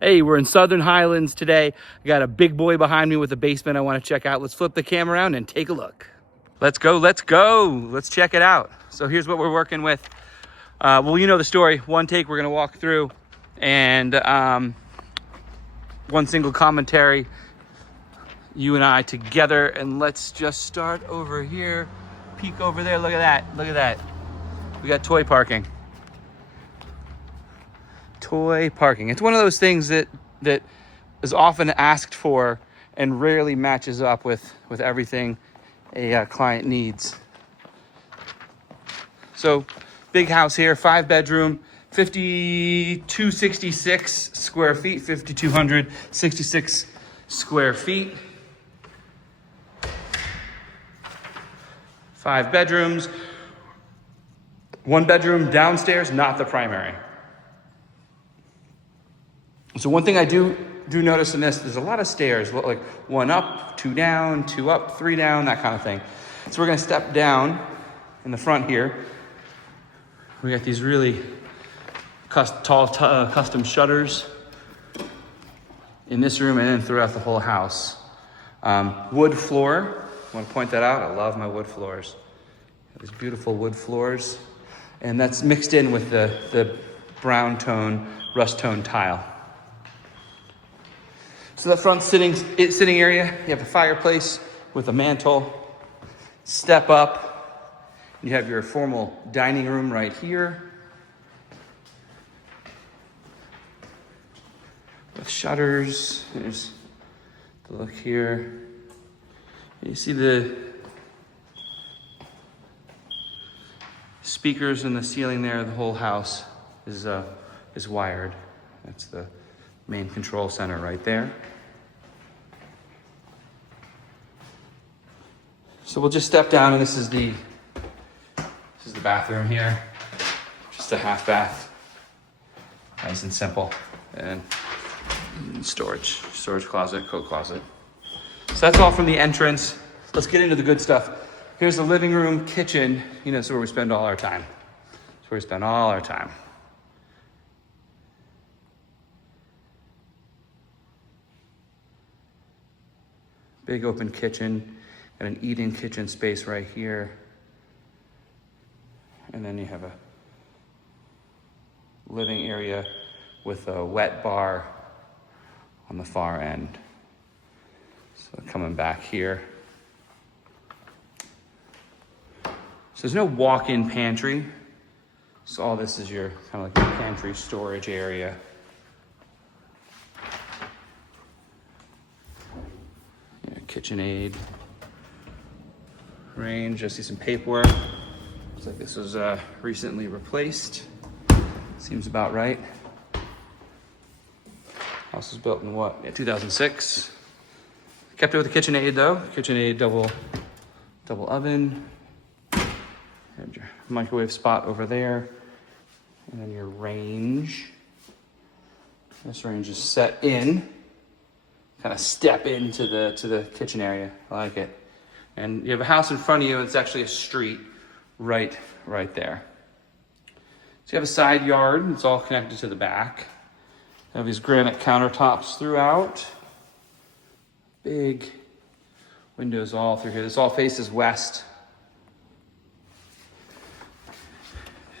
Hey, we're in Southern Highlands today. I got a big boy behind me with a basement I want to check out. Let's flip the camera around and take a look. Let's go, let's go. Let's check it out. So here's what we're working with. Well, you know the story. One take, we're gonna walk through, and one single commentary, you and I together. And let's just start over here. Peek over there, look at that, look at that. We got toy parking. Toy parking. It's one of those things that is often asked for and rarely matches up with everything a client needs. So big house here, 5-bedroom, 5,266 square feet, 5,266 square feet. 5 bedrooms, 1 bedroom downstairs, not the primary. So one thing I do notice in this, there's a lot of stairs, like 1 up, 2 down, 2 up, 3 down, that kind of thing. So we're gonna step down in the front here. We got these really tall custom shutters in this room and then throughout the whole house. Wood floor, I want to point that out. I love my wood floors. These beautiful wood floors. And that's mixed in with the brown tone, rust tone tile. So the front sitting area, you have a fireplace with a mantle. Step up, you have your formal dining room right here. With shutters, there's the look here. You see the speakers in the ceiling there. The whole house is wired. That's the main control center right there. So we'll just step down, and this is the bathroom here. Just a half bath, nice and simple, and storage closet, coat closet. So that's all from the entrance. Let's get into the good stuff. Here's the living room, kitchen. You know, it's where we spend all our time. It's where we spend all our time. Big open kitchen, and an eat-in kitchen space right here. And then you have a living area with a wet bar on the far end. So coming back here. So there's no walk-in pantry. So all this is your kind of like your pantry storage area. KitchenAid range. I see some paperwork. Looks like this was recently replaced. Seems about right. House was built in what? Yeah, 2006. Kept it with the KitchenAid though. KitchenAid double oven. Have your microwave spot over there, and then your range. This range is set in. Kind of step into the kitchen area. I like it. And you have a house in front of you. It's actually a street right there. So you have a side yard. It's all connected to the back. You have these granite countertops throughout. Big windows all through here. This all faces west.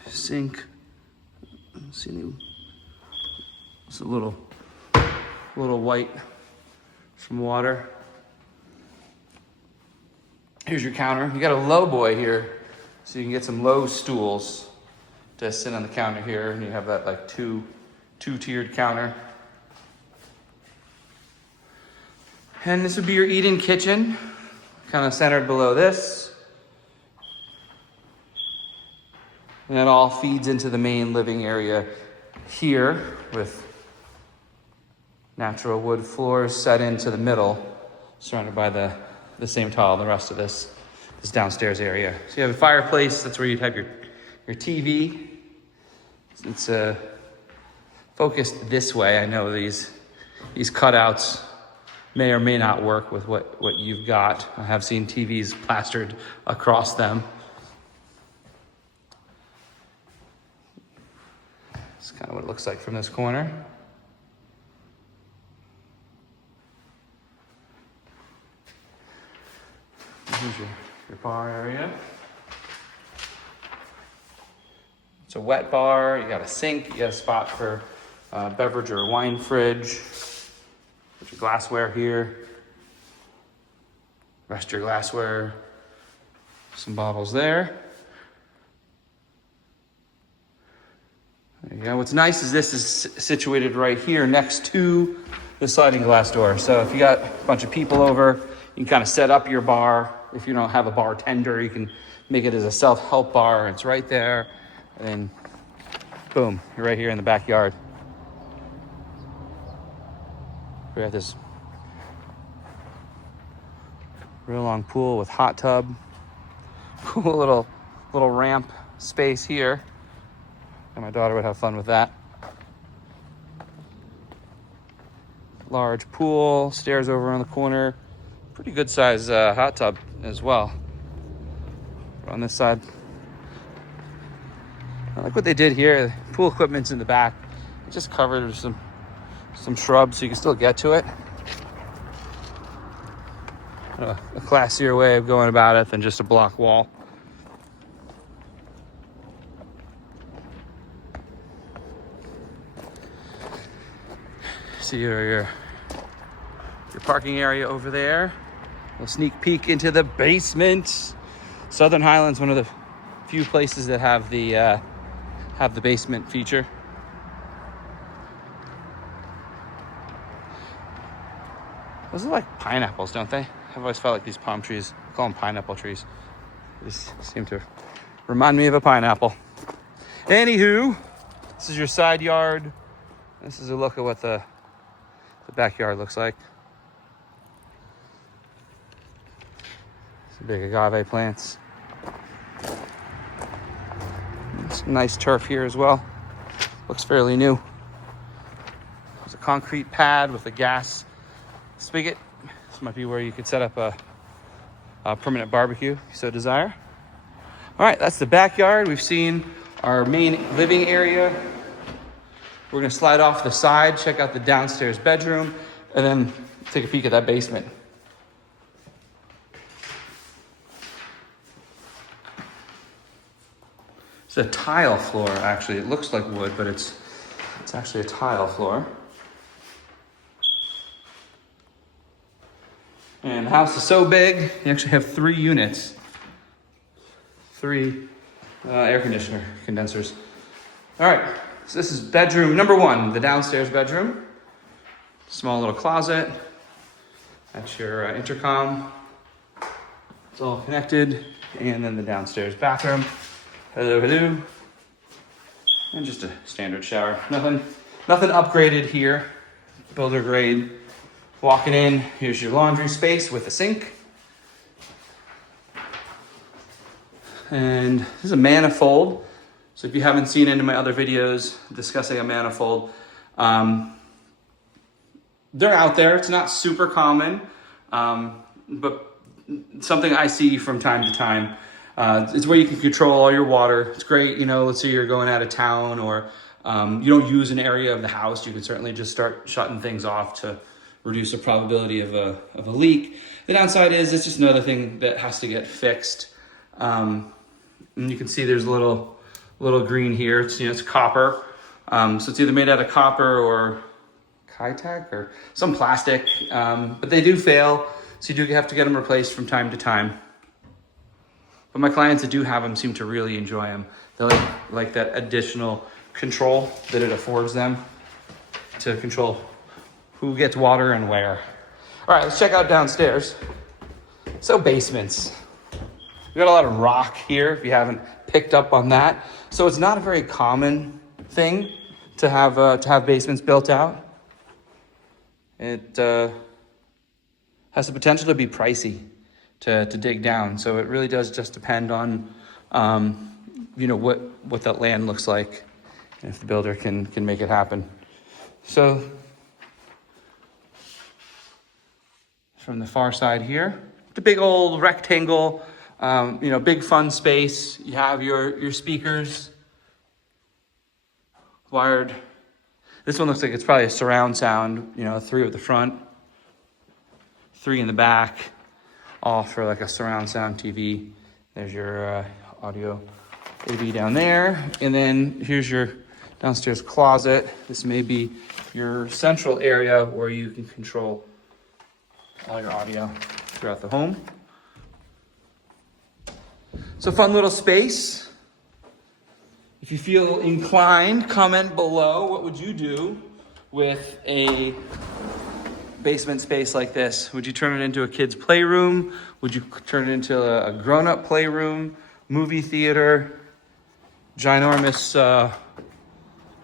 Sink. Let's see, it's a little white from water. Here's your counter. You got a low boy here, so you can get some low stools to sit on the counter here, and you have that like two-tiered counter. And this would be your eat-in kitchen, kind of centered below this. And that all feeds into the main living area here with natural wood floors set into the middle, surrounded by the same tile, the rest of this downstairs area. So you have a fireplace. That's where you'd have your TV. It's focused this way. I know these cutouts may or may not work with what you've got. I have seen TVs plastered across them. That's kind of what it looks like from this corner. Here's your bar area. It's a wet bar. You got a sink. You got a spot for beverage or wine fridge. Put your glassware here. Rest your glassware. Some bottles there. There you go. What's nice is this is situated right here next to the sliding glass door. So if you got a bunch of people over, you can kind of set up your bar. If you don't have a bartender, you can make it as a self-help bar. It's right there. And then, boom, you're right here in the backyard. We have this real long pool with hot tub. Cool little ramp space here. And my daughter would have fun with that. Large pool, stairs over on the corner. Pretty good size hot tub as well. On this side, I like what they did here. The pool equipment's in the back. It just covered with some shrubs so you can still get to it. A classier way of going about it than just a block wall. See your parking area over there. A sneak peek into the basement. Southern Highlands, one of the few places that have the basement feature. Those look like pineapples, don't they? I've always felt like these palm trees, I call them pineapple trees. They just seem to remind me of a pineapple. Anywho, this is your side yard. This is a look at what the backyard looks like. Some big agave plants. Some nice turf here as well. Looks fairly new. There's a concrete pad with a gas spigot. This might be where you could set up a permanent barbecue if you so desire. All right, that's the backyard. We've seen our main living area. We're gonna slide off the side, check out the downstairs bedroom, and then take a peek at that basement. It's a tile floor, actually. It looks like wood, but it's actually a tile floor. And the house is so big, you actually have 3 units. 3 air conditioner condensers. All right, so this is bedroom number 1, the downstairs bedroom. Small little closet. That's your intercom. It's all connected. And then the downstairs bathroom. Hello, hello. And just a standard shower. Nothing upgraded here. Builder grade. Walking in, here's your laundry space with a sink. And this is a manifold. So if you haven't seen any of my other videos discussing a manifold, they're out there. It's not super common, but something I see from time to time. It's where you can control all your water. It's great, let's say you're going out of town or you don't use an area of the house. You can certainly just start shutting things off to reduce the probability of a leak. The downside is it's just another thing that has to get fixed. And you can see there's a little green here. It's copper. So it's either made out of copper or Kitec or some plastic, but they do fail. So you do have to get them replaced from time to time. But my clients that do have them seem to really enjoy them. They like that additional control that it affords them to control who gets water and where. All right, let's check out downstairs. So basements. We got a lot of rock here, if you haven't picked up on that. So it's not a very common thing to have basements built out. It has the potential to be pricey to dig down. So it really does just depend on, what that land looks like, and if the builder can make it happen. So from the far side here, the big old rectangle, big fun space. You have your speakers wired. This one looks like it's probably a surround sound, 3 at the front, 3 in the back. all for like a surround sound TV. There's your audio AV down there. And then here's your downstairs closet. This may be your central area where you can control all your audio throughout the home. So fun little space. If you feel inclined, comment below. What would you do with a basement space like this? Would you turn it into a kid's playroom? Would you turn it into a grown-up playroom, movie theater, ginormous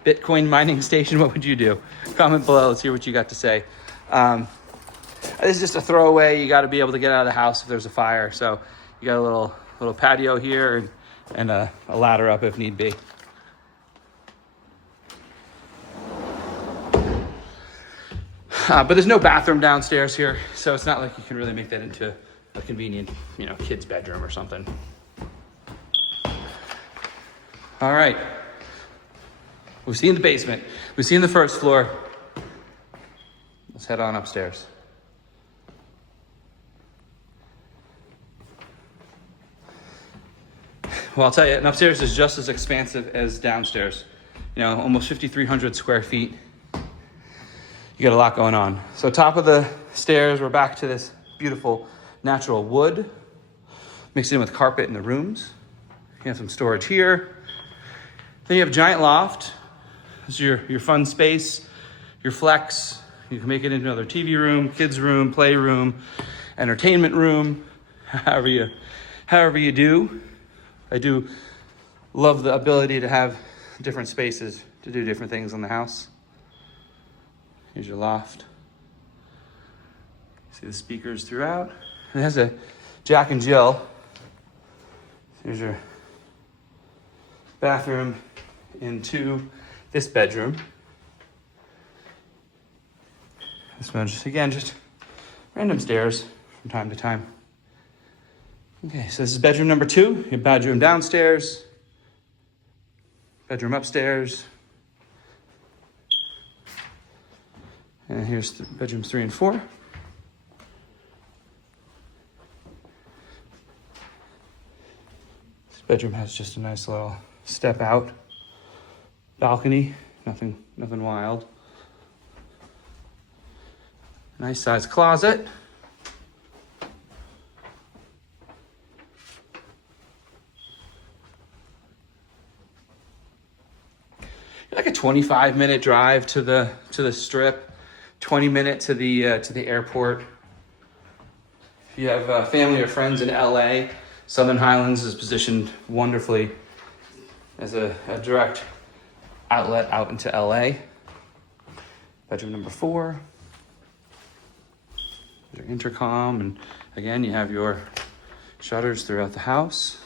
Bitcoin mining station? What would you do? Comment below. Let's hear what you got to say. This is just a throwaway. You got to be able to get out of the house if there's a fire. So you got a little patio here and a ladder up if need be. But there's no bathroom downstairs here, so it's not like you can really make that into a convenient, kid's bedroom or something. All right. We've seen the basement. We've seen the first floor. Let's head on upstairs. Well, I'll tell you, and upstairs is just as expansive as downstairs. Almost 5,300 square feet. You got a lot going on. So top of the stairs, we're back to this beautiful natural wood, mixed in with carpet in the rooms. You have some storage here. Then you have a giant loft. This is your fun space, your flex. You can make it into another TV room, kids room, playroom, entertainment room, however you do. I do love the ability to have different spaces to do different things in the house. Here's your loft. See the speakers throughout. It has a Jack and Jill. Here's your bathroom into this bedroom. This one, just random stairs from time to time. Okay, so this is bedroom number 2. Your bedroom downstairs, bedroom upstairs. And here's bedrooms 3 and 4. This bedroom has just a nice little step out balcony, nothing wild. Nice sized closet. Like a 25-minute drive to the strip, 20-minute to the airport. If you have family or friends in LA, Southern Highlands is positioned wonderfully as a direct outlet out into LA. Bedroom number 4. Your intercom, and again, you have your shutters throughout the house.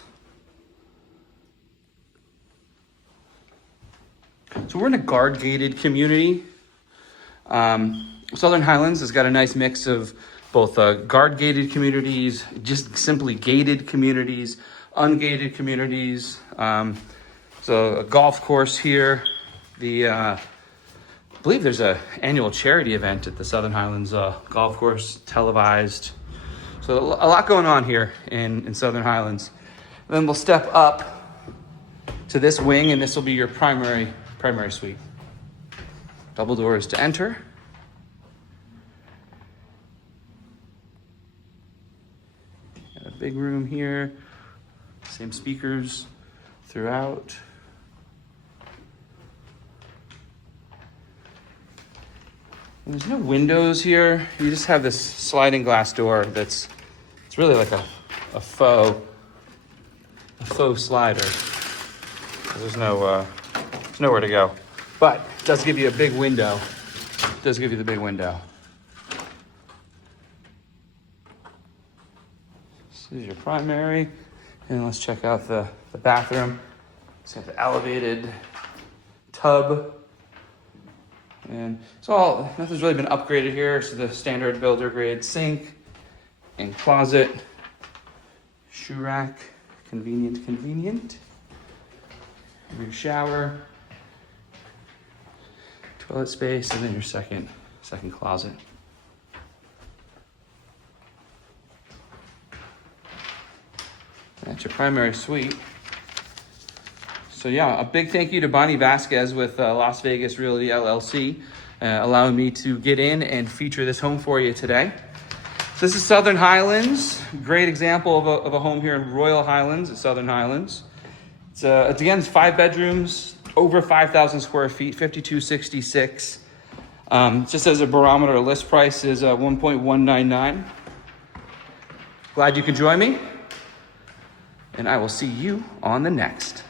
So we're in a guard-gated community. Southern Highlands has got a nice mix of both guard-gated communities, just simply gated communities, ungated communities. So a golf course here. I believe there's an annual charity event at the Southern Highlands golf course, televised. So a lot going on here in Southern Highlands. And then we'll step up to this wing, and this will be your primary suite. Double doors to enter. Got a big room here. Same speakers throughout. And there's no windows here. You just have this sliding glass door it's really like a faux slider. There's nowhere to go. But it does give you a big window. It does give you the big window. This is your primary. And let's check out the bathroom. It's got the elevated tub. And nothing's really been upgraded here. So the standard builder grade sink and closet, shoe rack, convenient. Your shower, toilet space, and then your second closet. That's your primary suite. So yeah, a big thank you to Bonnie Vasquez with Las Vegas Realty LLC, allowing me to get in and feature this home for you today. So this is Southern Highlands. Great example of a home here in Royal Highlands at Southern Highlands. It's again, it's 5 bedrooms, over 5,000 square feet, 5266. Just as a barometer, list price is 1.199. Glad you could join me, and I will see you on the next.